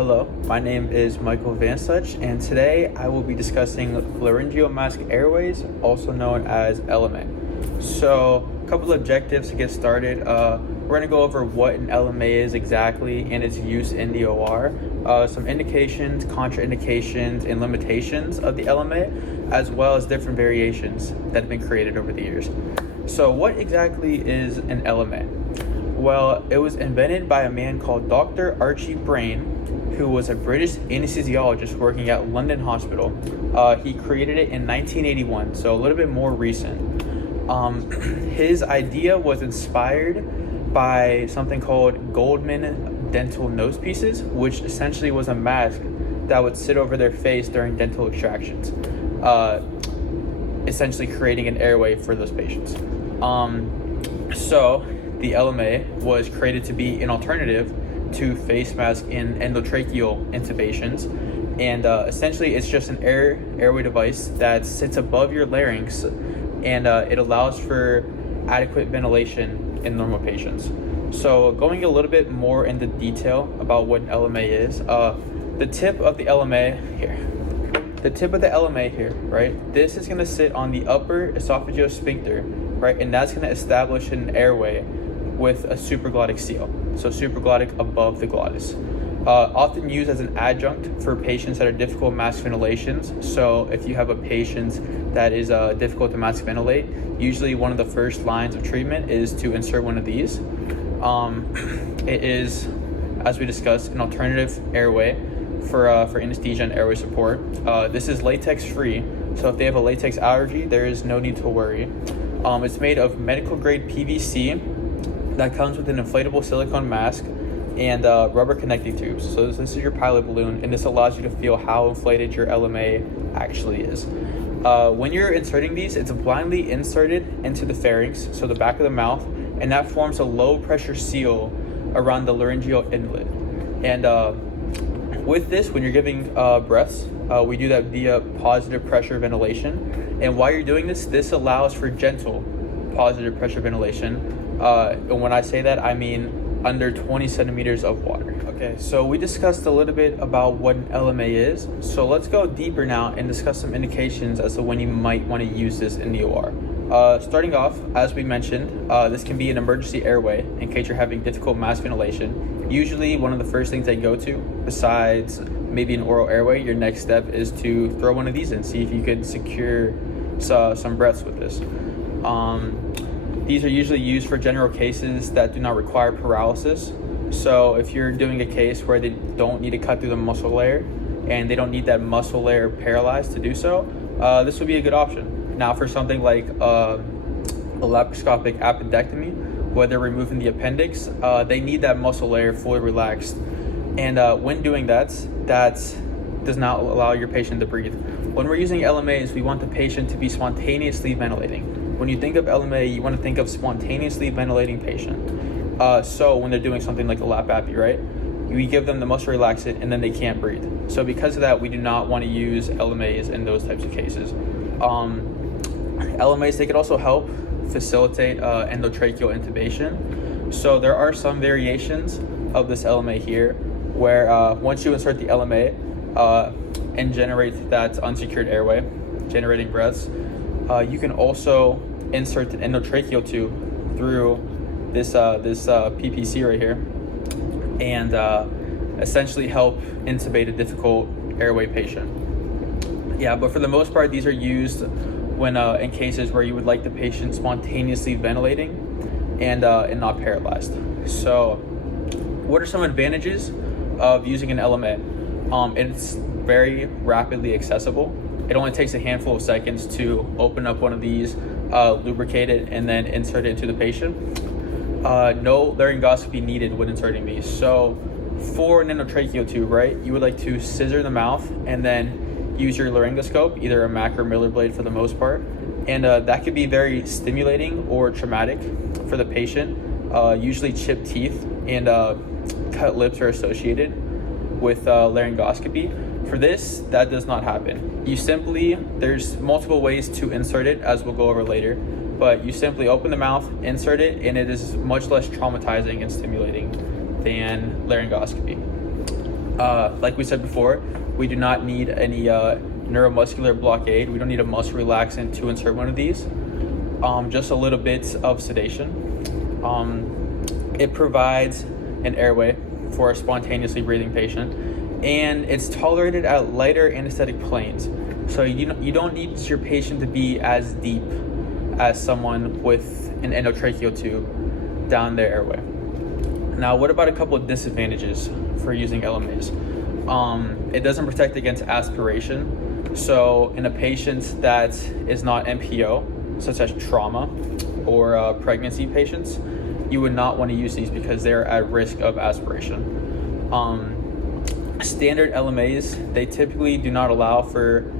Hello, my name is Michael VanSuch, and today I will be discussing laryngeal mask airways, also known as LMA. So, a couple of objectives to get started. We're going to go over what an LMA is exactly and its use in the OR, some indications, contraindications, and limitations of the LMA, as well as different variations that have been created over the years. So, what exactly is an LMA? Well, it was invented by a man called Dr. Archie Brain, who was a British anesthesiologist working at London Hospital. He created it in 1981, so a little bit more recent. His idea was inspired by something called Goldman dental nose pieces, which essentially was a mask that would sit over their face during dental extractions, essentially creating an airway for those patients. So the LMA was created to be an alternative to face mask in endotracheal intubations, and essentially it's just an airway device that sits above your larynx, and it allows for adequate ventilation in normal patients. So going a little bit more into detail about what an LMA is, the tip of the LMA here, right, this is going to sit on the upper esophageal sphincter, right, and that's going to establish an airway with a supraglottic seal, so supraglottic above the glottis. Often used as an adjunct for patients that are difficult mask ventilations. So if you have a patient that is difficult to mask ventilate, usually one of the first lines of treatment is to insert one of these. It is, as we discussed, an alternative airway for anesthesia and airway support. This is latex free, so if they have a latex allergy, there is no need to worry. It's made of medical grade PVC that comes with an inflatable silicone mask and rubber connecting tubes. So this is your pilot balloon, and this allows you to feel how inflated your LMA actually is. When you're inserting these, it's blindly inserted into the pharynx, so the back of the mouth, and that forms a low pressure seal around the laryngeal inlet. And with this, when you're giving breaths, we do that via positive pressure ventilation. And while you're doing this allows for gentle positive pressure ventilation. And when I say that, I mean under 20 centimeters of water. Okay, so we discussed a little bit about what an LMA is. So let's go deeper now and discuss some indications as to when you might want to use this in the OR. Starting off, as we mentioned, this can be an emergency airway in case you're having difficult mask ventilation. Usually one of the first things they go to, besides maybe an oral airway, your next step is to throw one of these in, see if you could secure some breaths with this. These are usually used for general cases that do not require paralysis. So if you're doing a case where they don't need to cut through the muscle layer and they don't need that muscle layer paralyzed to do so, this would be a good option. Now for something like a laparoscopic appendectomy, where they're removing the appendix, they need that muscle layer fully relaxed. And when doing that does not allow your patient to breathe. When we're using LMAs, we want the patient to be spontaneously ventilating. When you think of LMA, you want to think of spontaneously ventilating patient. So when they're doing something like a lap appy, right? We give them the muscle relaxant and then they can't breathe. So because of that, we do not want to use LMAs in those types of cases. LMAs, they could also help facilitate endotracheal intubation. So there are some variations of this LMA here where once you insert the LMA and generate that unsecured airway, generating breaths, you can also insert an endotracheal tube through this PPC right here and essentially help intubate a difficult airway patient. Yeah, but for the most part, these are used when in cases where you would like the patient spontaneously ventilating and not paralyzed. So what are some advantages of using an LMA? It's very rapidly accessible. It only takes a handful of seconds to open up one of these, lubricate it, and then insert it into the patient. No laryngoscopy needed when inserting these. So for an endotracheal tube, right, you would like to scissor the mouth and then use your laryngoscope, either a Mac or Miller blade for the most part. And that could be very stimulating or traumatic for the patient. Usually chipped teeth and cut lips are associated with laryngoscopy. For this, that does not happen. There's multiple ways to insert it, as we'll go over later, but you simply open the mouth, insert it, and it is much less traumatizing and stimulating than laryngoscopy. Like we said before, we do not need any neuromuscular blockade. We don't need a muscle relaxant to insert one of these. Just a little bit of sedation. It provides an airway for a spontaneously breathing patient, and it's tolerated at lighter anesthetic planes. So you don't need your patient to be as deep as someone with an endotracheal tube down their airway. Now, what about a couple of disadvantages for using LMAs? It doesn't protect against aspiration. So in a patient that is not NPO, such as trauma or pregnancy patients, you would not want to use these because they're at risk of aspiration. Standard LMAs, they typically do not allow for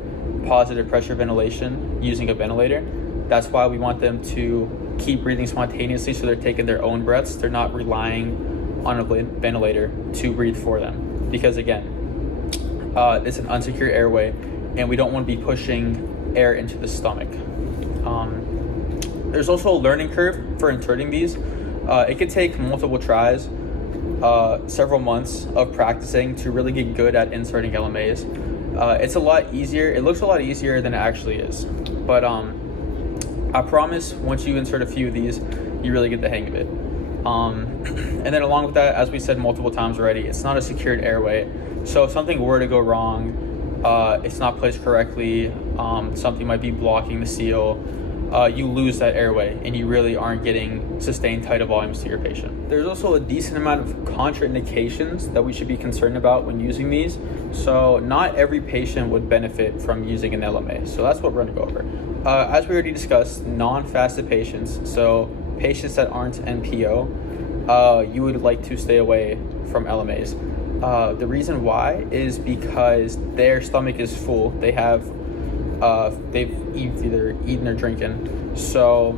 positive pressure ventilation using a ventilator. That's why we want them to keep breathing spontaneously, so they're taking their own breaths. They're not relying on a ventilator to breathe for them, because again, it's an unsecure airway and we don't want to be pushing air into the stomach. There's also a learning curve for inserting these. It could take multiple tries, several months of practicing to really get good at inserting LMAs. It's a lot easier. It looks a lot easier than it actually is. But I promise once you insert a few of these, you really get the hang of it. And then along with that, as we said multiple times already, it's not a secured airway. So if something were to go wrong, it's not placed correctly, something might be blocking the seal, you lose that airway and you really aren't getting sustained tidal volumes to your patient. There's also a decent amount of contraindications that we should be concerned about when using these. So not every patient would benefit from using an LMA. So that's what we're going to go over. As we already discussed, non-fasted patients, so patients that aren't NPO, you would like to stay away from LMAs. The reason why is because their stomach is full. They've either eaten or drinking. So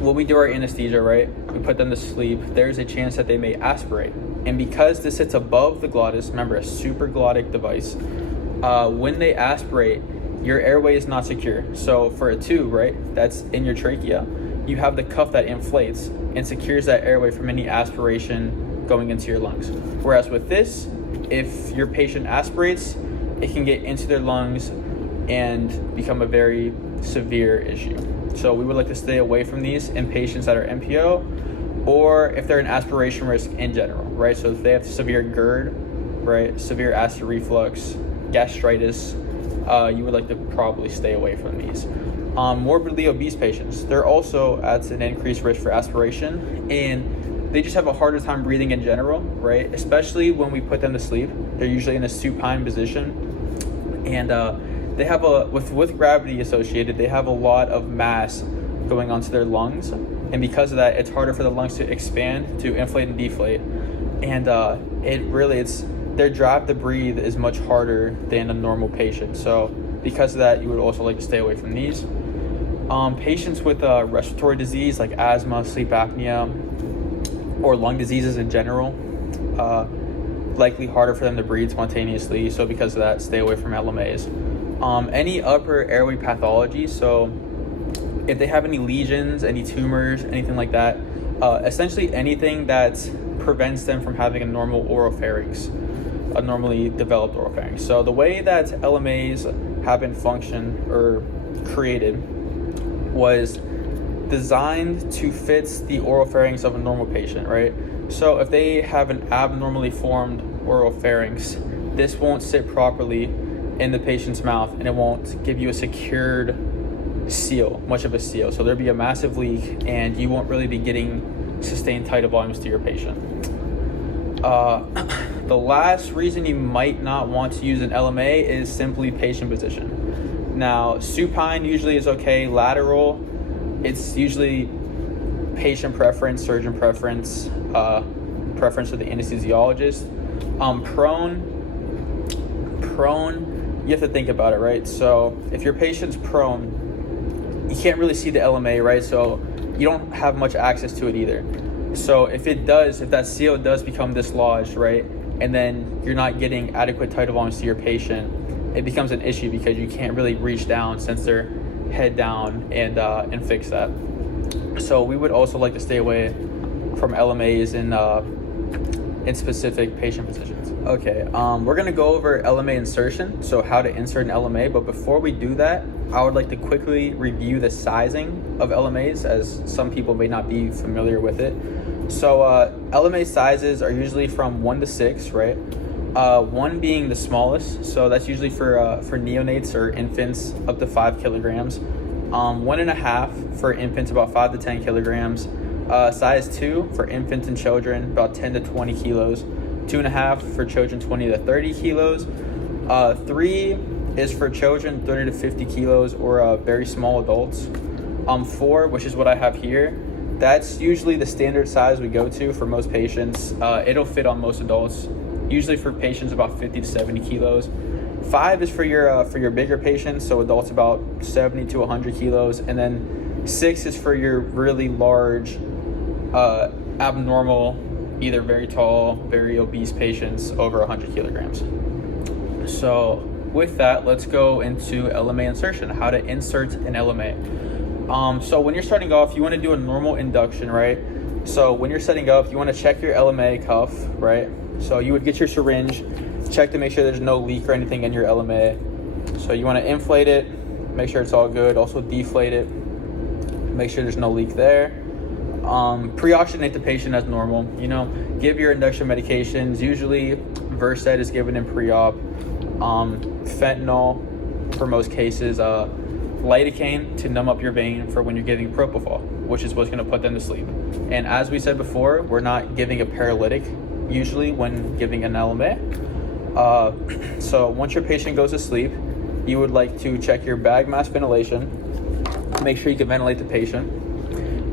when we do our anesthesia, right, we put them to sleep, there's a chance that they may aspirate. And because this sits above the glottis, remember, a supraglottic device, when they aspirate, your airway is not secure. So for a tube, right, that's in your trachea, you have the cuff that inflates and secures that airway from any aspiration going into your lungs. Whereas with this, if your patient aspirates, it can get into their lungs and become a very severe issue. So we would like to stay away from these in patients that are NPO, or if they're an aspiration risk in general, right? So if they have severe GERD, right, severe acid reflux, gastritis, you would like to probably stay away from these. Morbidly obese patients, they're also at an increased risk for aspiration, and they just have a harder time breathing in general, right? Especially when we put them to sleep. They're usually in a supine position, and they have with gravity associated, they have a lot of mass going onto their lungs, and because of that, it's harder for the lungs to expand, to inflate and deflate, and their drive to breathe is much harder than a normal patient. So because of that, you would also like to stay away from these. Patients with respiratory disease like asthma, sleep apnea, or lung diseases in general, likely harder for them to breathe spontaneously. So because of that, stay away from LMAs. Any upper airway pathology, so if they have any lesions, any tumors, anything like that, essentially anything that prevents them from having a normal oropharynx, a normally developed oropharynx. So the way that LMAs have been functioned or created was designed to fit the oropharynx of a normal patient, right? So if they have an abnormally formed oropharynx, this won't sit properly in the patient's mouth and it won't give you a secured seal, much of a seal. So there'll be a massive leak and you won't really be getting sustained tidal volumes to your patient. The last reason you might not want to use an LMA is simply patient position. Now, supine usually is okay. Lateral, it's usually patient preference, surgeon preference, preference of the anesthesiologist. Prone, you have to think about it, right? So if your patient's prone, you can't really see the LMA, right? So you don't have much access to it either. So if that seal does become dislodged, right, and then you're not getting adequate tidal volumes to your patient, it becomes an issue because you can't really reach down since they're head down and fix that. So we would also like to stay away from LMAs in specific patient positions. Okay, we're gonna go over LMA insertion, so how to insert an LMA, but before we do that, I would like to quickly review the sizing of LMAs, as some people may not be familiar with it. So LMA sizes are usually from 1 to 6, right? 1 being the smallest, so that's usually for neonates or infants up to 5 kilograms. 1.5 for infants, about 5 to 10 kilograms. Size 2 for infants and children, about 10 to 20 kilos. 2.5 for children, 20 to 30 kilos. 3 is for children, 30 to 50 kilos, or very small adults. 4, which is what I have here, that's usually the standard size we go to for most patients. It'll fit on most adults, usually for patients about 50 to 70 kilos. 5 is for your bigger patients, so adults about 70 to 100 kilos. And then 6 is for your really large, abnormal, either very tall, very obese patients over 100 kilograms. So with that, let's go into LMA insertion, how to insert an LMA. So when you're starting off, you want to do a normal induction, right? So when you're setting up, you want to check your LMA cuff, right? So you would get your syringe, check to make sure there's no leak or anything in your LMA. So you want to inflate it, make sure it's all good. Also deflate it, make sure there's no leak there. Pre-oxygenate the patient as normal. Give your induction medications. Usually Versed is given in pre-op. Fentanyl for most cases. Lidocaine to numb up your vein for when you're giving propofol, which is what's going to put them to sleep. And as we said before, we're not giving a paralytic usually when giving an LMA. So once your patient goes to sleep, you would like to check your bag mask ventilation, make sure you can ventilate the patient,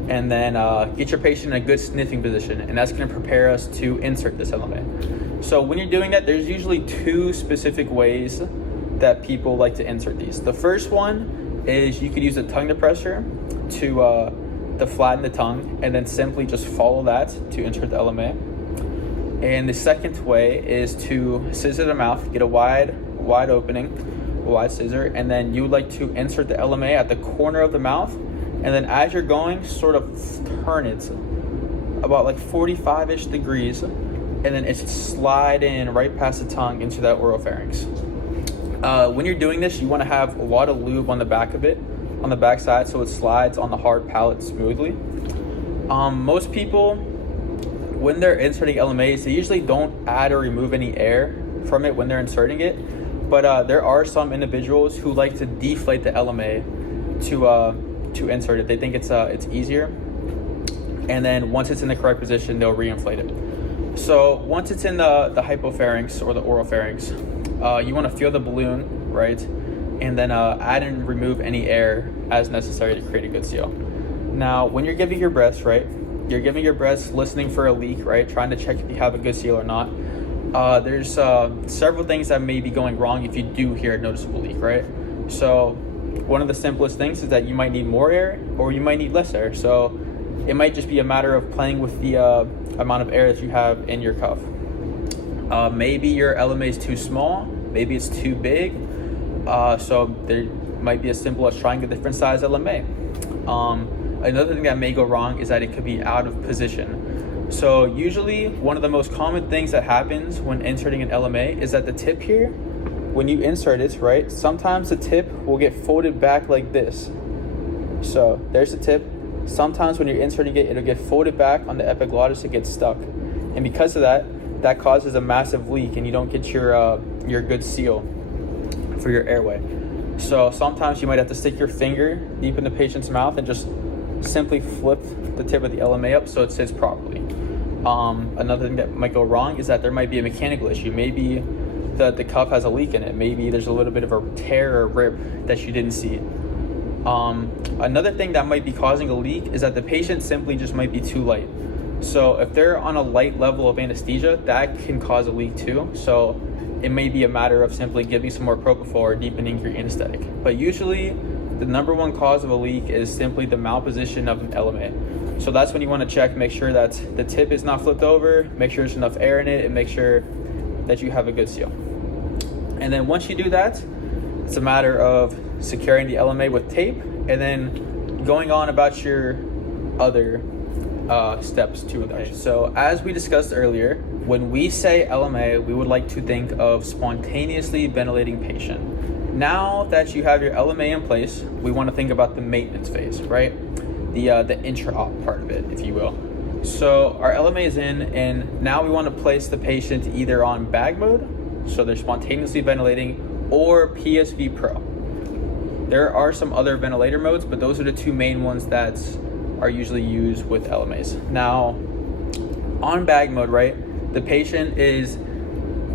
and then get your patient in a good sniffing position, and that's going to prepare us to insert this LMA. So when you're doing that, there's usually 2 specific ways that people like to insert these. The first one is you could use a tongue depressor to flatten the tongue, and then simply just follow that to insert the LMA. And the second way is to scissor the mouth, get a wide opening, a wide scissor, and then you would like to insert the LMA at the corner of the mouth, and then as you're going, sort of turn it about like 45-ish degrees, and then it should slide in right past the tongue into that oropharynx. When you're doing this, you want to have a lot of lube on the back of it, on the back side, so it slides on the hard palate smoothly. Most people, when they're inserting LMAs, they usually don't add or remove any air from it when they're inserting it, but there are some individuals who like to deflate the LMA to insert it. They think it's easier, and then once it's in the correct position, they'll reinflate it. So once it's in the hypopharynx or the oropharynx, you want to feel the balloon, right? And then add and remove any air as necessary to create a good seal. Now, when you're giving your breaths, right? You're giving your breaths, listening for a leak, right? Trying to check if you have a good seal or not. There's several things that may be going wrong if you do hear a noticeable leak, right? So one of the simplest things is that you might need more air or you might need less air. So it might just be a matter of playing with the amount of air that you have in your cuff. Maybe your LMA is too small, maybe it's too big. So there might be as simple as trying a different size LMA. Another thing that may go wrong is that it could be out of position. So usually one of the most common things that happens when inserting an LMA is that the tip here, when you insert it, right, sometimes the tip will get folded back like this. So there's the tip. Sometimes when you're inserting it, it'll get folded back on the epiglottis, it gets stuck. And because of that, that causes a massive leak and you don't get your good seal for your airway. So sometimes you might have to stick your finger deep in the patient's mouth and just simply flip the tip of the LMA up so it sits properly. Another thing that might go wrong is that there might be a mechanical issue. Maybe the cuff has a leak in it. Maybe there's a little bit of a tear or rip that you didn't see. Another thing that might be causing a leak is that the patient simply just might be too light. So if they're on a light level of anesthesia, that can cause a leak too. So it may be a matter of simply giving some more propofol or deepening your anesthetic. But usually the number one cause of a leak is simply the malposition of an LMA. So that's when you want to check, make sure that the tip is not flipped over, make sure there's enough air in it, and make sure that you have a good seal. And then once you do that, it's a matter of securing the LMA with tape and then going on about your other steps to induction. So as we discussed earlier, when we say LMA, we would like to think of spontaneously ventilating patient. Now that you have your LMA in place, we want to think about the maintenance phase, right? The intra-op part of it, if you will. So our LMA is in, and now we want to place the patient either on bag mode, so they're spontaneously ventilating, or PSV Pro. There are some other ventilator modes, but those are the two main ones that are usually used with LMAs. Now, on bag mode, right, the patient is,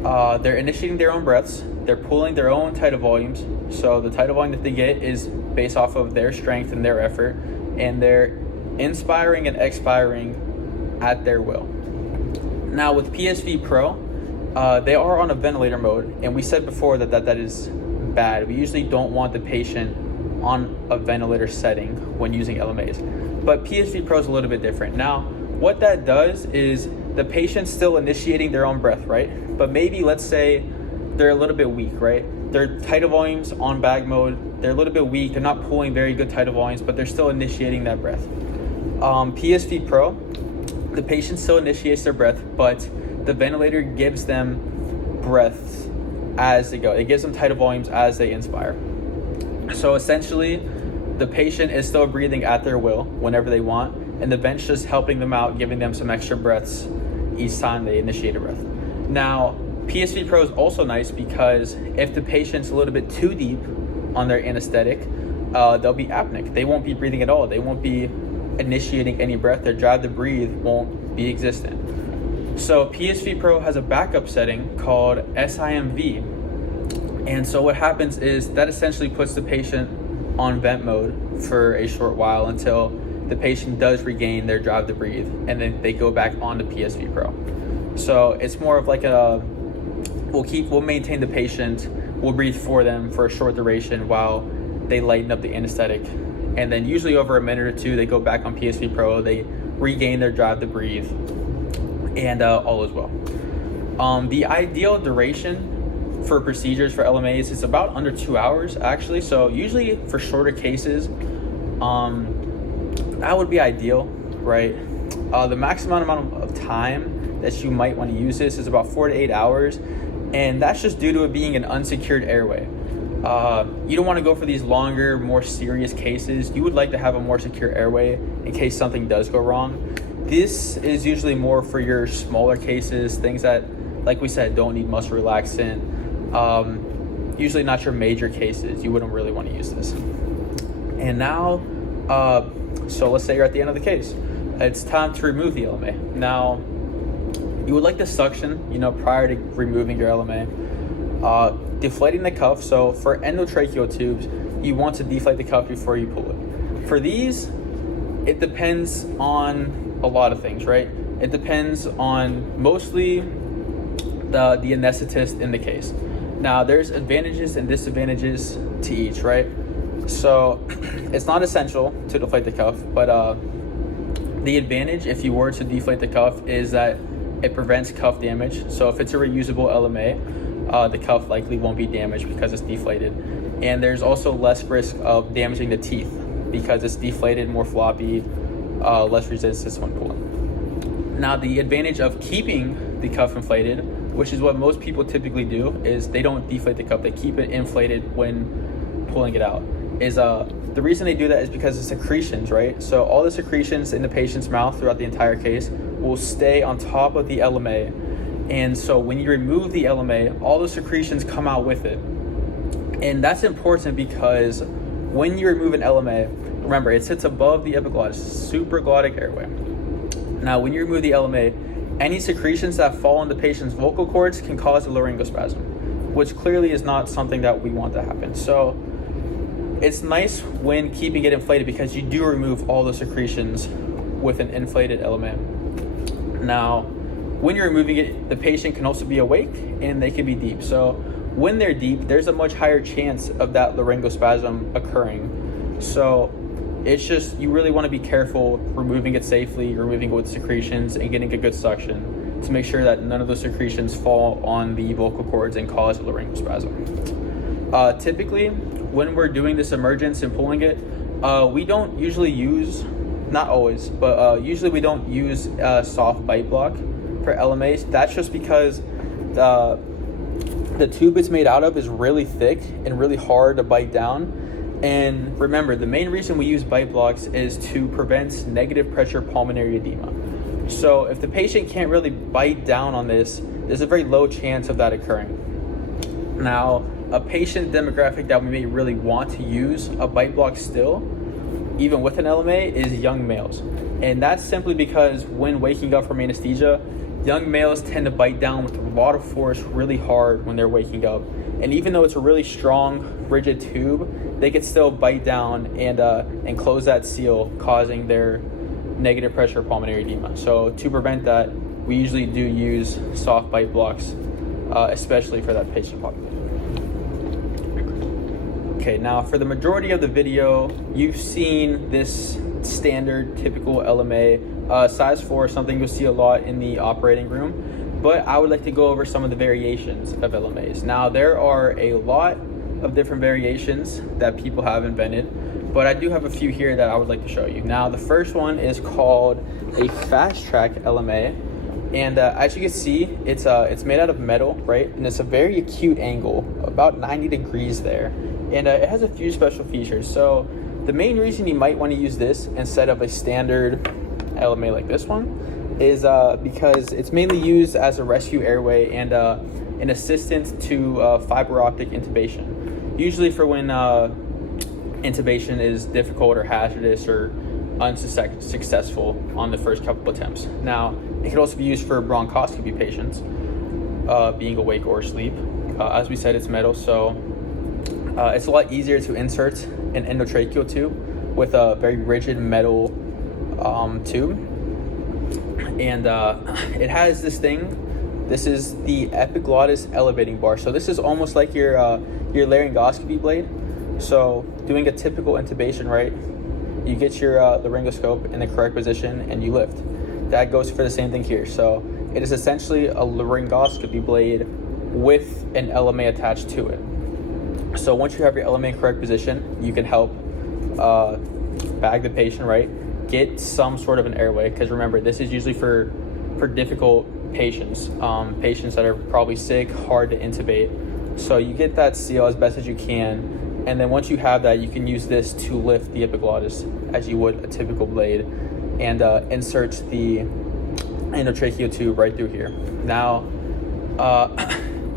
they're initiating their own breaths, they're pulling their own tidal volumes, so the tidal volume that they get is based off of their strength and their effort, and they're inspiring and expiring at their will. Now, with PSV Pro, they are on a ventilator mode, and we said before that is bad. We usually don't want the patient on a ventilator setting when using LMAs, but PSV Pro is a little bit different. Now, what that does is the patient's still initiating their own breath, right? But maybe let's say they're a little bit weak, right? Their tidal volumes on bag mode, they're a little bit weak. They're not pulling very good tidal volumes, but they're still initiating that breath. PSV Pro, the patient still initiates their breath, but the ventilator gives them breaths as they go. It gives them tidal volumes as they inspire. So essentially, the patient is still breathing at their will whenever they want, and the vent's just helping them out, giving them some extra breaths each time they initiate a breath. Now, PSV Pro is also nice because if the patient's a little bit too deep on their anesthetic, they'll be apneic. They won't be breathing at all. They won't be initiating any breath. Their drive to breathe won't be existent. So PSV Pro has a backup setting called SIMV. And so what happens is that essentially puts the patient on vent mode for a short while until the patient does regain their drive to breathe, and then they go back onto PSV Pro. So it's more of like we'll maintain the patient, we'll breathe for them for a short duration while they lighten up the anesthetic. And then usually over a minute or two, they go back on PSV Pro, they regain their drive to breathe, and all is well. The ideal duration for procedures for LMAs is about under 2 hours, actually. So usually for shorter cases, that would be ideal, right? The maximum amount of time that you might want to use this is about 4 to 8 hours, and that's just due to it being an unsecured airway. You don't want to go for these longer, more serious cases. You would like to have a more secure airway in case something does go wrong. This is usually more for your smaller cases, things that, like we said, don't need muscle relaxant. Usually not your major cases. You wouldn't really want to use this. And now, so let's say you're at the end of the case. It's time to remove the LMA. Now, you would like to suction, prior to removing your LMA. Deflating the cuff. So for endotracheal tubes, you want to deflate the cuff before you pull it. For these, it depends on a lot of things, right? It depends on mostly the anesthetist in the case. Now, there's advantages and disadvantages to each, right? So it's not essential to deflate the cuff, but the advantage, if you were to deflate the cuff, is that it prevents cuff damage. So if it's a reusable LMA, the cuff likely won't be damaged because it's deflated. And there's also less risk of damaging the teeth because it's deflated, more floppy, less resistance when pulling. Now, the advantage of keeping the cuff inflated, which is what most people typically do, is they don't deflate the cuff. They keep it inflated when pulling it out. The reason they do that is because the secretions, right? So all the secretions in the patient's mouth throughout the entire case will stay on top of the LMA. And so when you remove the LMA, all the secretions come out with it. And that's important because when you remove an LMA, remember, it sits above the epiglottis, supraglottic airway. Now, when you remove the LMA, any secretions that fall on the patient's vocal cords can cause a laryngospasm, which clearly is not something that we want to happen. So it's nice when keeping it inflated because you do remove all the secretions with an inflated LMA. Now, when you're removing it, the patient can also be awake and they can be deep. So when they're deep, there's a much higher chance of that laryngospasm occurring. So it's just, you really want to be careful removing it safely, removing it with secretions, and getting a good suction to make sure that none of those secretions fall on the vocal cords and cause a laryngospasm. Typically, when we're doing this emergence and pulling it, we don't usually use not always, but usually we don't use soft bite block for LMAs. That's just because the tube it's made out of is really thick and really hard to bite down. And remember, the main reason we use bite blocks is to prevent negative pressure pulmonary edema. So if the patient can't really bite down on this, there's a very low chance of that occurring. Now, a patient demographic that we may really want to use a bite block still, even with an LMA, is young males. And that's simply because when waking up from anesthesia, young males tend to bite down with a lot of force really hard when they're waking up. And even though it's a really strong, rigid tube, they could still bite down and close that seal, causing their negative pressure pulmonary edema. So to prevent that, we usually do use soft bite blocks, especially for that patient population. Okay, now for the majority of the video, you've seen this standard, typical LMA, size 4, something you'll see a lot in the operating room, but I would like to go over some of the variations of LMAs. Now, there are a lot of different variations that people have invented, but I do have a few here that I would like to show you. Now, the first one is called a fast track LMA, and as you can see, it's made out of metal, right? And it's a very acute angle, about 90 degrees there, and it has a few special features. So the main reason you might want to use this instead of a standard LMA like this one is because it's mainly used as a rescue airway and an assistant to fiber optic intubation, usually for when intubation is difficult or hazardous or unsuccessful on the first couple attempts. Now, it can also be used for bronchoscopy patients, being awake or asleep. As we said, it's metal, so it's a lot easier to insert an endotracheal tube with a very rigid metal tube. And it has this thing. This is the epiglottis elevating bar. So this is almost like your laryngoscopy blade. So doing a typical intubation, right? You get your laryngoscope in the correct position and you lift. That goes for the same thing here. So it is essentially a laryngoscopy blade with an LMA attached to it. So once you have your LMA in correct position, you can help bag the patient, right? Get some sort of an airway, because remember, this is usually for difficult patients, patients that are probably sick, hard to intubate. So you get that seal as best as you can, and then once you have that, you can use this to lift the epiglottis as you would a typical blade, and insert the endotracheal tube right through here. Now,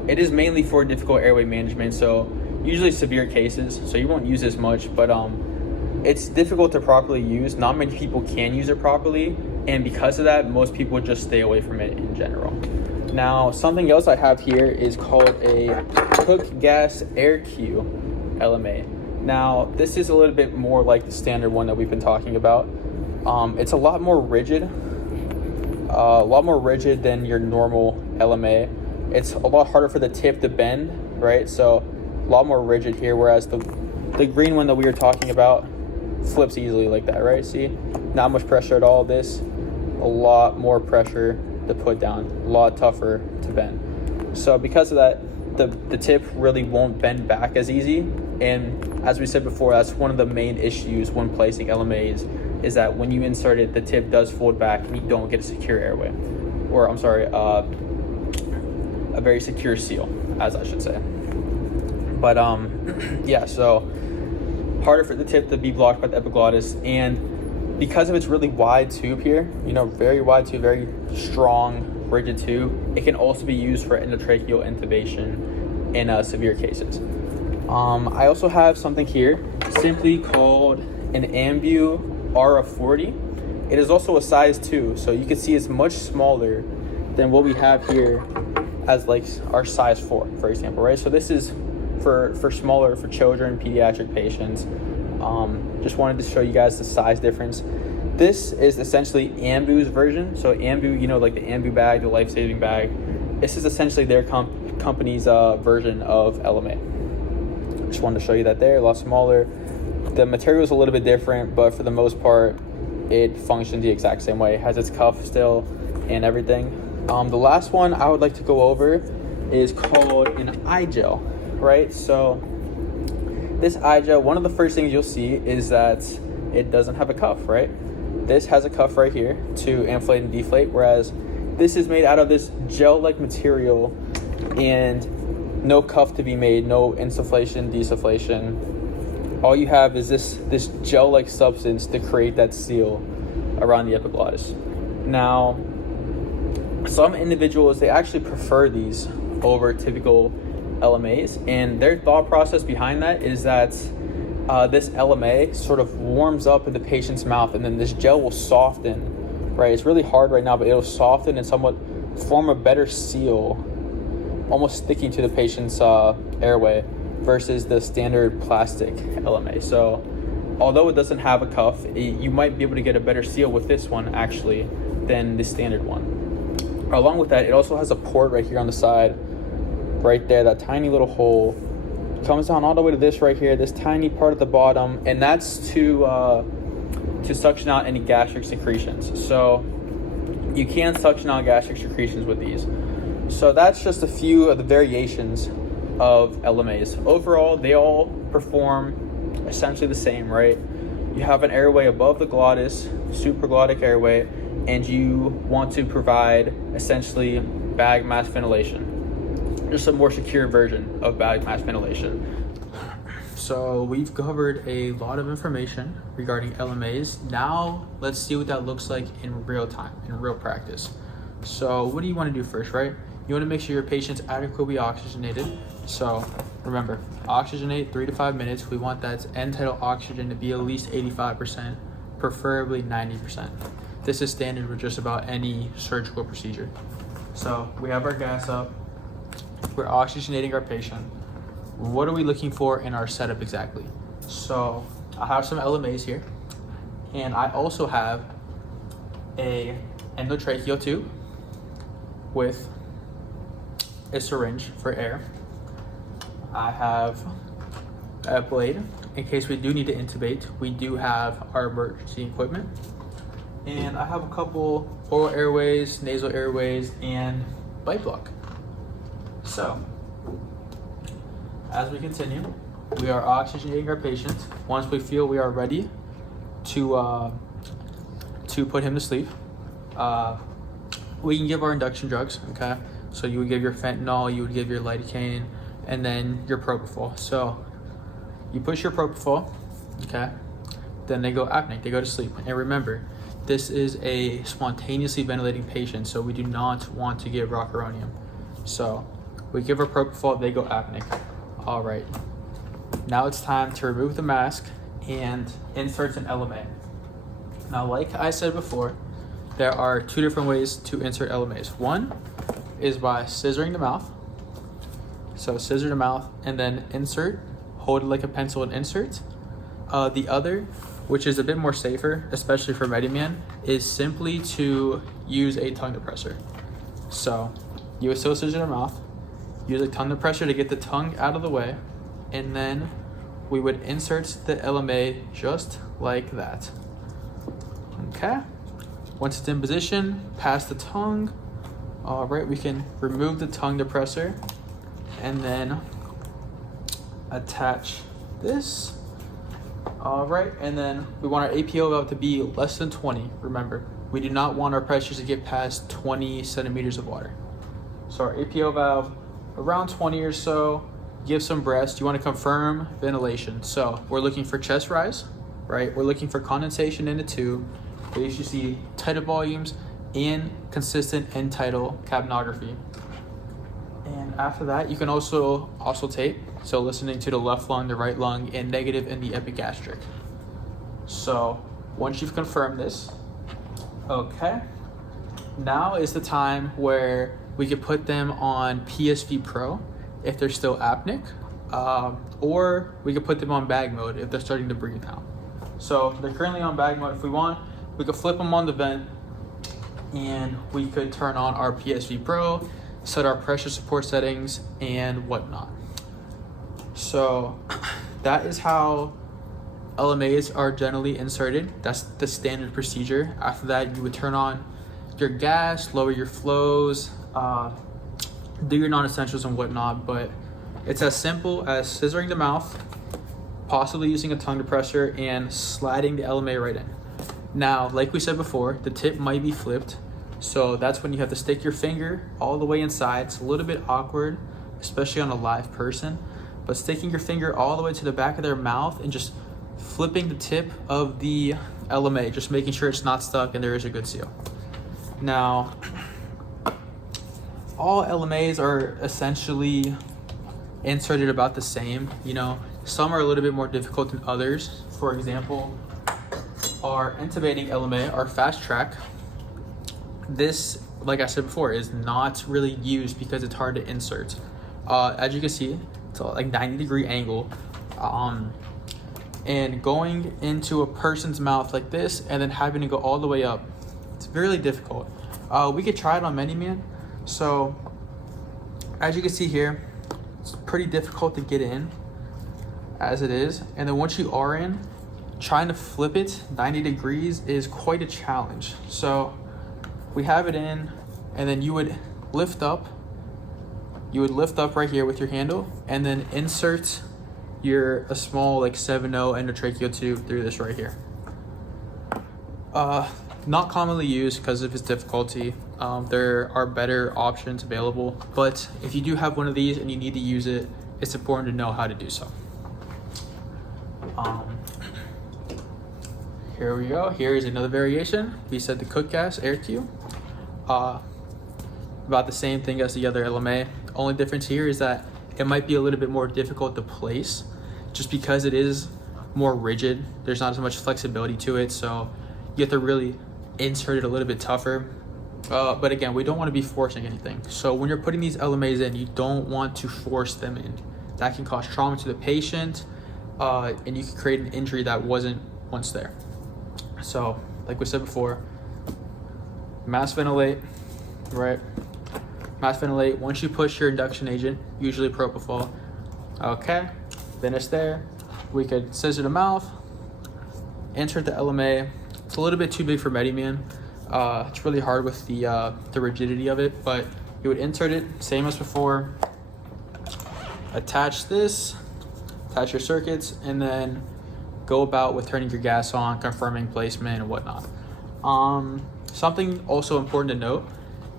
it is mainly for difficult airway management, so usually severe cases, so you won't use this much, but it's difficult to properly use. Not many people can use it properly, and because of that, most people just stay away from it in general. Now, something else I have here is called a hook gas air cue LMA. Now, this is a little bit more like the standard one that we've been talking about. It's a lot more rigid than your normal LMA. It's a lot harder for the tip to bend, right? So a lot more rigid here, whereas the green one that we were talking about flips easily like that, right? See, not much pressure at all. This, a lot more pressure to put down, a lot tougher to bend. So because of that, the tip really won't bend back as easy. And as we said before, that's one of the main issues when placing LMAs, is that when you insert it, the tip does fold back and you don't get a secure airway, or I'm sorry, a very secure seal, as I should say. But yeah, so harder for the tip to be blocked by the epiglottis, and because of its really wide tube here, very wide tube, very strong, rigid tube, it can also be used for endotracheal intubation in severe cases. I also have something here simply called an Ambu RF40. It is also a size 2, so you can see it's much smaller than what we have here as like our size 4, for example, right? So this is for smaller, for children, pediatric patients. Just wanted to show you guys the size difference. This is essentially Ambu's version. So Ambu, like the Ambu bag, the life-saving bag. This is essentially their company's version of LMA. Just wanted to show you that there, a lot smaller. The material is a little bit different, but for the most part, it functions the exact same way. It has its cuff still and everything. The last one I would like to go over is called an iGel, right? So this iGel, one of the first things you'll see is that it doesn't have a cuff, right? this has a cuff right here to inflate and deflate, whereas this is made out of this gel-like material and no cuff to be made, no insufflation, desufflation. All you have is this gel-like substance to create that seal around the epiglottis. Now, some individuals, they actually prefer these over typical LMAs, and their thought process behind that is that this LMA sort of warms up in the patient's mouth, and then this gel will soften, right? It's really hard right now, but it'll soften and somewhat form a better seal, almost sticking to the patient's airway versus the standard plastic LMA. So although it doesn't have a cuff, you might be able to get a better seal with this one actually than the standard one. Along with that, it also has a port right here on the side, right there, that tiny little hole. Comes down all the way to this right here, this tiny part at the bottom, and that's to suction out any gastric secretions. So you can suction out gastric secretions with these. So that's just a few of the variations of LMAs. Overall, they all perform essentially the same, right? You have an airway above the glottis, supraglottic airway, and you want to provide essentially bag mask ventilation. Just a more secure version of bag mask ventilation. So we've covered a lot of information regarding LMAs. Now let's see what that looks like in real time, in real practice. So what do you want to do first, right? You want to make sure your patient's adequately oxygenated. So remember, oxygenate 3 to 5 minutes. We want that end tidal oxygen to be at least 85%, preferably 90%. This is standard with just about any surgical procedure. So we have our gas up. We're oxygenating our patient. What are we looking for in our setup exactly? So I have some LMAs here, and I also have a endotracheal tube with a syringe for air. I have a blade in case we do need to intubate. We do have our emergency equipment, and I have a couple oral airways, nasal airways, and bite block. So, as we continue, we are oxygenating our patient. Once we feel we are ready to put him to sleep, we can give our induction drugs, okay? So you would give your fentanyl, you would give your lidocaine, and then your propofol. So you push your propofol, okay? Then they go apneic, they go to sleep. And remember, this is a spontaneously ventilating patient, so we do not want to give rocuronium. So we give her propofol, they go apneic. All right, now it's time to remove the mask and insert an LMA. Now, like I said before, there are 2 different ways to insert LMAs. One is by scissoring the mouth. So scissor the mouth and then insert, hold it like a pencil and insert. The other, which is a bit more safer, especially for Mediman, is simply to use a tongue depressor. So you would still scissor the mouth, use a tongue depressor to get the tongue out of the way, and then we would insert the LMA just like that. Okay, once it's in position, pass the tongue. All right, we can remove the tongue depressor and then attach this. All right, and then we want our APO valve to be less than 20. Remember, we do not want our pressures to get past 20 centimeters of water. So our APO valve around 20 or so. Give some breaths. You want to confirm ventilation. So we're looking for chest rise, right? We're looking for condensation in the tube. We usually see tidal volumes and consistent end tidal capnography. And after that, you can also oscillate. So listening to the left lung, the right lung, and negative in the epigastric. So once you've confirmed this, okay, now is the time where we could put them on PSV Pro if they're still apneic, or we could put them on bag mode if they're starting to breathe now. So they're currently on bag mode. If we want, we could flip them on the vent and we could turn on our PSV Pro, set our pressure support settings and whatnot. So that is how LMAs are generally inserted. That's the standard procedure. After that, you would turn on your gas, lower your flows, do your non-essentials and whatnot, but it's as simple as scissoring the mouth, possibly using a tongue depressor, and sliding the LMA right in. Now, like we said before, the tip might be flipped. So that's when you have to stick your finger all the way inside. It's a little bit awkward, especially on a live person, but sticking your finger all the way to the back of their mouth and just flipping the tip of the LMA, just making sure it's not stuck and there is a good seal. Now, all LMAs are essentially inserted about the same. You know, some are a little bit more difficult than others. For example, our intubating LMA, our fast track, this, like I said before, is not really used because it's hard to insert. As you can see, it's like 90-degree angle. And going into a person's mouth like this and then having to go all the way up, it's really difficult. We could try it on many man. So as you can see here, it's pretty difficult to get in as it is. And then once you are in, trying to flip it 90 degrees is quite a challenge. So we have it in, and then you would lift up. You would lift up right here with your handle and then insert a small like 7/0 endotracheal tube through this right here. Not commonly used because of its difficulty. There are better options available, but if you do have one of these and you need to use it, it's important to know how to do so. Here we go. Here is another variation. We said the cook gas air cue. About the same thing as the other LMA. Only difference here is that it might be a little bit more difficult to place just because it is more rigid. There's not as much flexibility to it, so you have to really insert it a little bit tougher. But again, we don't want to be forcing anything. So when you're putting these LMAs in, you don't want to force them in. That can cause trauma to the patient, and you can create an injury that wasn't once there. So like we said before, mass ventilate, right? Mass ventilate. Once you push your induction agent, usually propofol, okay, finish there. We could scissor the mouth, insert the LMA. It's a little bit too big for Mediman. It's really hard with the rigidity of it, but you would insert it, same as before. Attach this, attach your circuits, and then go about with turning your gas on, confirming placement and whatnot. Something also important to note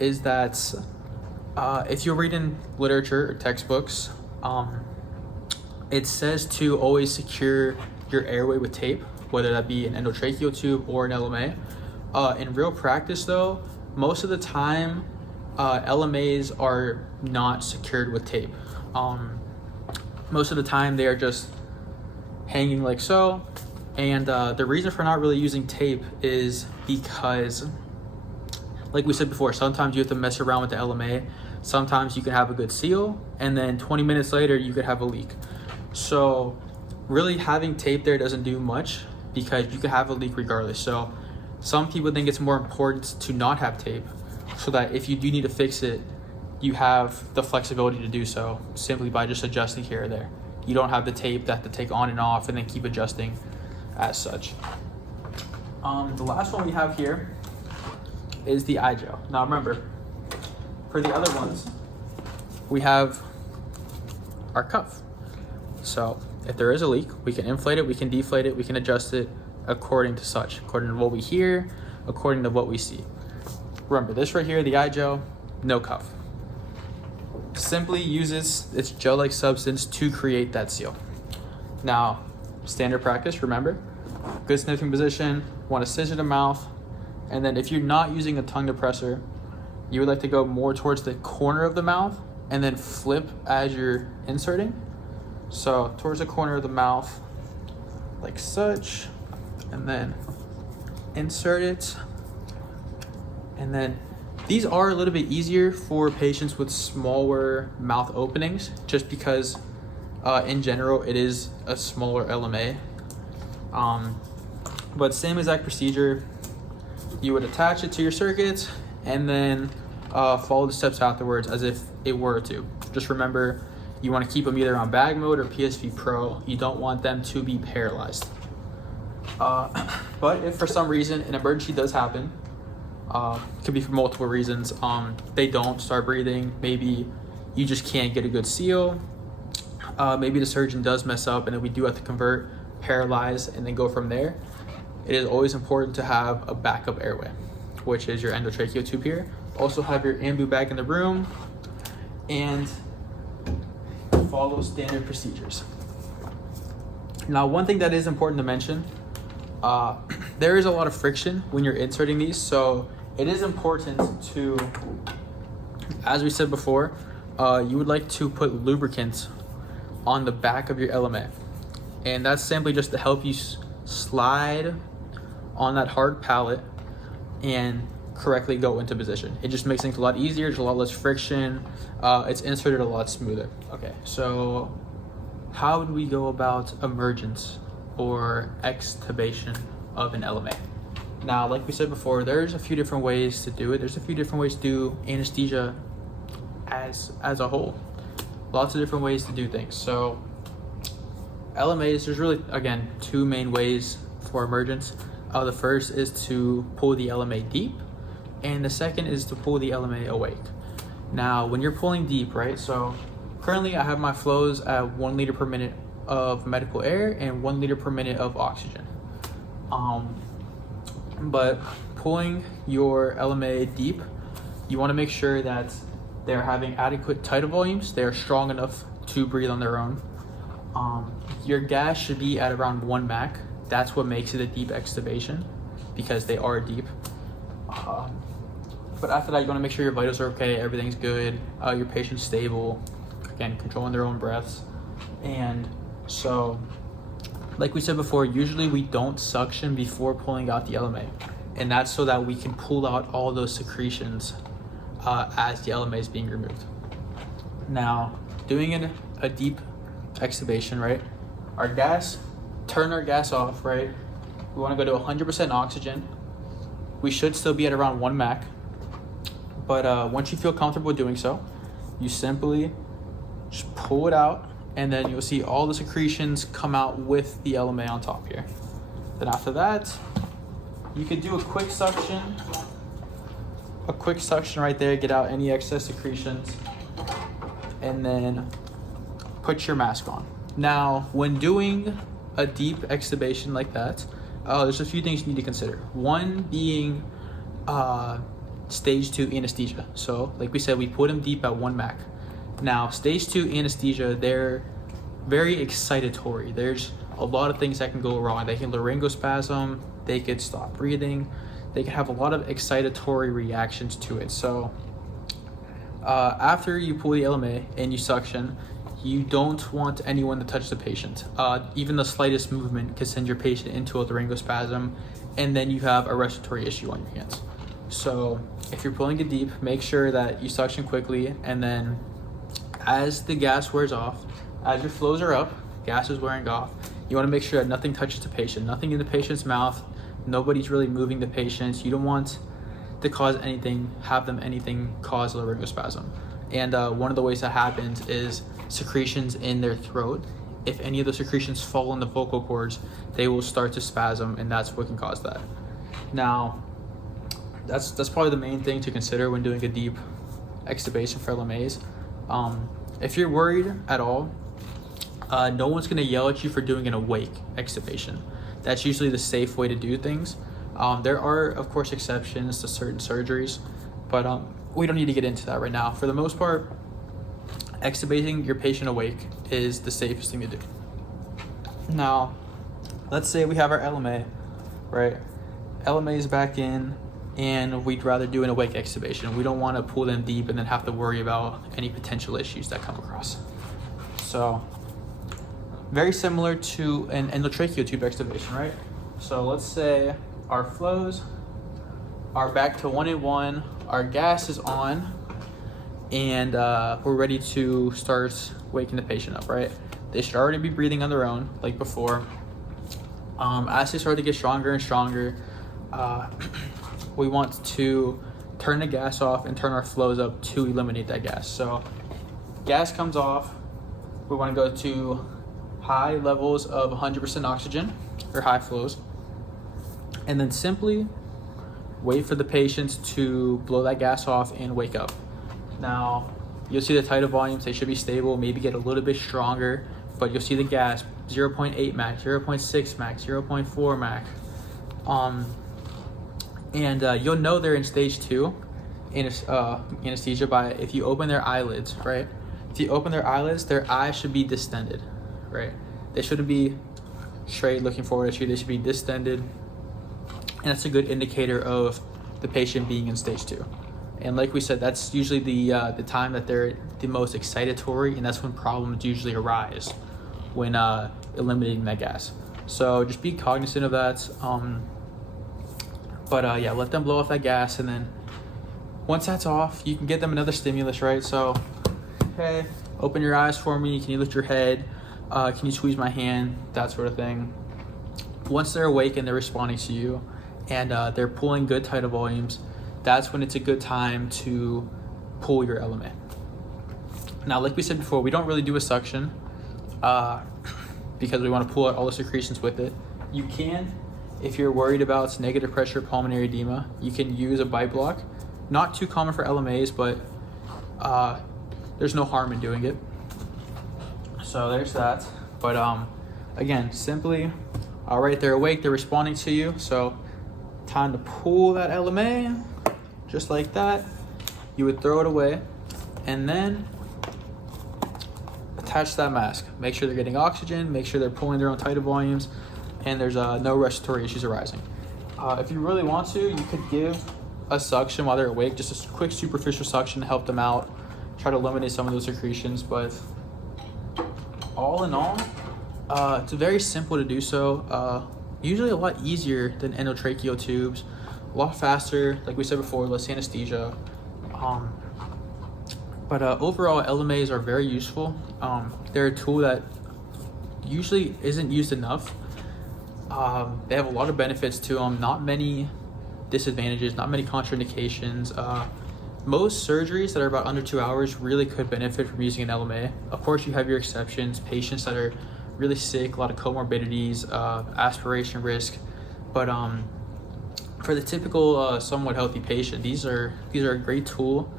is that if you're reading literature or textbooks, it says to always secure your airway with tape, whether that be an endotracheal tube or an LMA. In real practice though, most of the time, LMAs are not secured with tape. Most of the time they are just hanging like so. And the reason for not really using tape is because, like we said before, sometimes you have to mess around with the LMA. Sometimes you can have a good seal, and then 20 minutes later, you could have a leak. So really having tape there doesn't do much because you could have a leak regardless. So some people think it's more important to not have tape so that if you do need to fix it, you have the flexibility to do so simply by just adjusting here or there. You don't have the tape that to take on and off and then keep adjusting as such. The last one we have here is the iGel. Now remember, for the other ones, we have our cuff. So if there is a leak, we can inflate it, we can deflate it, we can adjust it according to such, according to what we hear, according to what we see. Remember this right here, the iGel, no cuff. Simply uses its gel-like substance to create that seal. Now, standard practice, remember, good sniffing position, want to scissor the mouth, and then if you're not using a tongue depressor, you would like to go more towards the corner of the mouth and then flip as you're inserting. So towards the corner of the mouth, like such, and then insert it. And then these are a little bit easier for patients with smaller mouth openings, just because in general, it is a smaller LMA. But same exact procedure, you would attach it to your circuits and then follow the steps afterwards as if it were a tube. Just remember, you want to keep them either on bag mode or PSV Pro. You don't want them to be paralyzed. But if for some reason an emergency does happen, could be for multiple reasons, they don't start breathing, maybe you just can't get a good seal, maybe the surgeon does mess up and then we do have to convert, paralyze, and then go from there. it is always important to have a backup airway, which is your endotracheal tube here. Also have your ambu bag in the room, and follow standard procedures. Now, one thing that is important to mention, there is a lot of friction when you're inserting these, so it is important to, as we said before, you would like to put lubricant on the back of your LMA, and that's simply just to help you slide on that hard pallet and correctly go into position. It just makes things a lot easier. There's a lot less friction. It's inserted a lot smoother. Okay, so how would we go about emergence or extubation of an LMA? Now, like we said before, there's a few different ways to do it. There's a few different ways to do anesthesia as a whole. Lots of different ways to do things. So LMAs, there's really, again, two main ways for emergence. The first is to pull the LMA deep, and the second is to pull the LMA awake. Now, when you're pulling deep, right? So currently I have my flows at 1 liter per minute of medical air and 1 liter per minute of oxygen. But pulling your LMA deep, you want to make sure that they're having adequate tidal volumes. They are strong enough to breathe on their own. Your gas should be at around 1 Mach. That's what makes it a deep extubation, because they are deep. But after that, you want to make sure your vitals are okay, everything's good, your patient's stable, again, controlling their own breaths. And so, like we said before, usually we don't suction before pulling out the LMA, and that's so that we can pull out all those secretions as the LMA is being removed. Now, doing a deep extubation, right? Turn our gas off, right? We want to go to 100% oxygen. We should still be at around 1 Mach. But once you feel comfortable doing so, you simply just pull it out, and then you'll see all the secretions come out with the LMA on top here. Then after that, you could do a quick suction right there, get out any excess secretions, and then put your mask on. Now, when doing a deep extubation like that, there's a few things you need to consider. One being stage 2 anesthesia. So like we said, we put them deep at 1 Mach. Now, stage 2 anesthesia, they're very excitatory. There's a lot of things that can go wrong. They can laryngospasm, they could stop breathing, they can have a lot of excitatory reactions to it. So after you pull the LMA and you suction, you don't want anyone to touch the patient. Even the slightest movement could send your patient into a laryngospasm, and then you have a respiratory issue on your hands. So if you're pulling it deep, make sure that you suction quickly, and then as the gas wears off, as your flows are up, gas is wearing off, you want to make sure that nothing touches the patient, nothing in the patient's mouth, nobody's really moving the patients. You don't want to cause anything cause laryngospasm. And one of the ways that happens is secretions in their throat. If any of the secretions fall in the vocal cords, they will start to spasm, and that's what can cause that. Now, that's probably the main thing to consider when doing a deep extubation for LMAs. If you're worried at all, no one's going to yell at you for doing an awake extubation. That's usually the safe way to do things. There are, of course, exceptions to certain surgeries, but we don't need to get into that right now. For the most part, extubating your patient awake is the safest thing to do. Now, let's say we have our LMA, right? LMA is back in, and we'd rather do an awake extubation. We don't want to pull them deep and then have to worry about any potential issues that come across. So, very similar to an endotracheal tube extubation, right? So let's say our flows are back to 1 and 1, our gas is on, and we're ready to start waking the patient up, right? They should already be breathing on their own, like before. As they start to get stronger and stronger, we want to turn the gas off and turn our flows up to eliminate that gas. So gas comes off, we want to go to high levels of 100% oxygen, or high flows, and then simply wait for the patients to blow that gas off and wake up. Now, you'll see the tidal volumes, they should be stable, maybe get a little bit stronger, but you'll see the gas 0.8 Mach, 0.6 Mach, 0.4 Mach, You'll know they're in stage 2 anesthesia by if you open their eyelids, right? If you open their eyelids, their eyes should be distended, right? They shouldn't be straight looking forward at you. They should be distended, and that's a good indicator of the patient being in stage 2. And like we said, that's usually the time that they're the most excitatory, and that's when problems usually arise when eliminating that gas. So just be cognizant of that. Yeah, let them blow off that gas, and then once that's off, you can get them another stimulus, right? So, hey, open your eyes for me. Can you lift your head? Can you squeeze my hand? That sort of thing. Once they're awake and they're responding to you, and they're pulling good tidal volumes, that's when it's a good time to pull your LMA. Now, like we said before, we don't really do a suction because we want to pull out all the secretions with it. You can, if you're worried about negative pressure pulmonary edema, you can use a bite block. Not too common for LMAs, but there's no harm in doing it. So there's that. But again, simply, all right, they're awake, they're responding to you. So time to pull that LMA, just like that. You would throw it away, and then attach that mask. Make sure they're getting oxygen, make sure they're pulling their own tidal volumes, and there's no respiratory issues arising. If you really want to, you could give a suction while they're awake, just a quick superficial suction to help them out, try to eliminate some of those secretions. But all in all, it's very simple to do so. Usually a lot easier than endotracheal tubes, a lot faster, like we said before, less anesthesia. Overall, LMAs are very useful. They're a tool that usually isn't used enough. They have a lot of benefits to them, not many disadvantages, not many contraindications. Most surgeries that are about under 2 hours really could benefit from using an LMA. Of course, you have your exceptions, patients that are really sick, a lot of comorbidities, aspiration risk. But for the typical somewhat healthy patient, these are a great tool.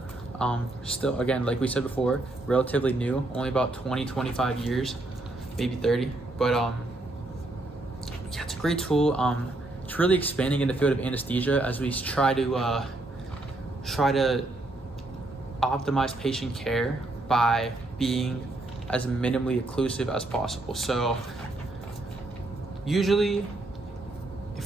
Still, again, like we said before, relatively new, only about 20-25 years, maybe 30. But yeah, it's a great tool. It's really expanding in the field of anesthesia as we try to optimize patient care by being as minimally occlusive as possible. So usually,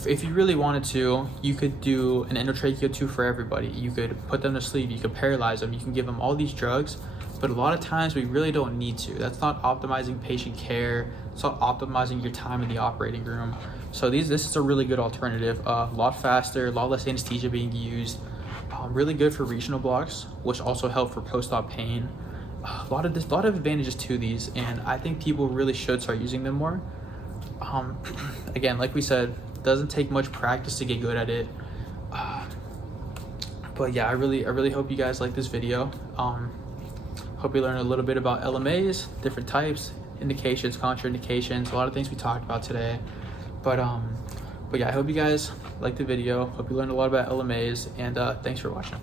if you really wanted to, you could do an endotracheal tube for everybody. You could put them to sleep, you could paralyze them, you can give them all these drugs, but a lot of times we really don't need to. That's not optimizing patient care. It's not optimizing your time in the operating room. So this is a really good alternative. A lot faster, a lot less anesthesia being used. Really good for regional blocks, which also help for post-op pain. A lot of advantages to these, and I think people really should start using them more. Again, like we said, doesn't take much practice to get good at it. But yeah, I really hope you guys like this video. Hope you learned a little bit about LMAs, different types, indications, contraindications, a lot of things we talked about today. But yeah, I hope you guys liked the video. Hope you learned a lot about LMAs, and thanks for watching.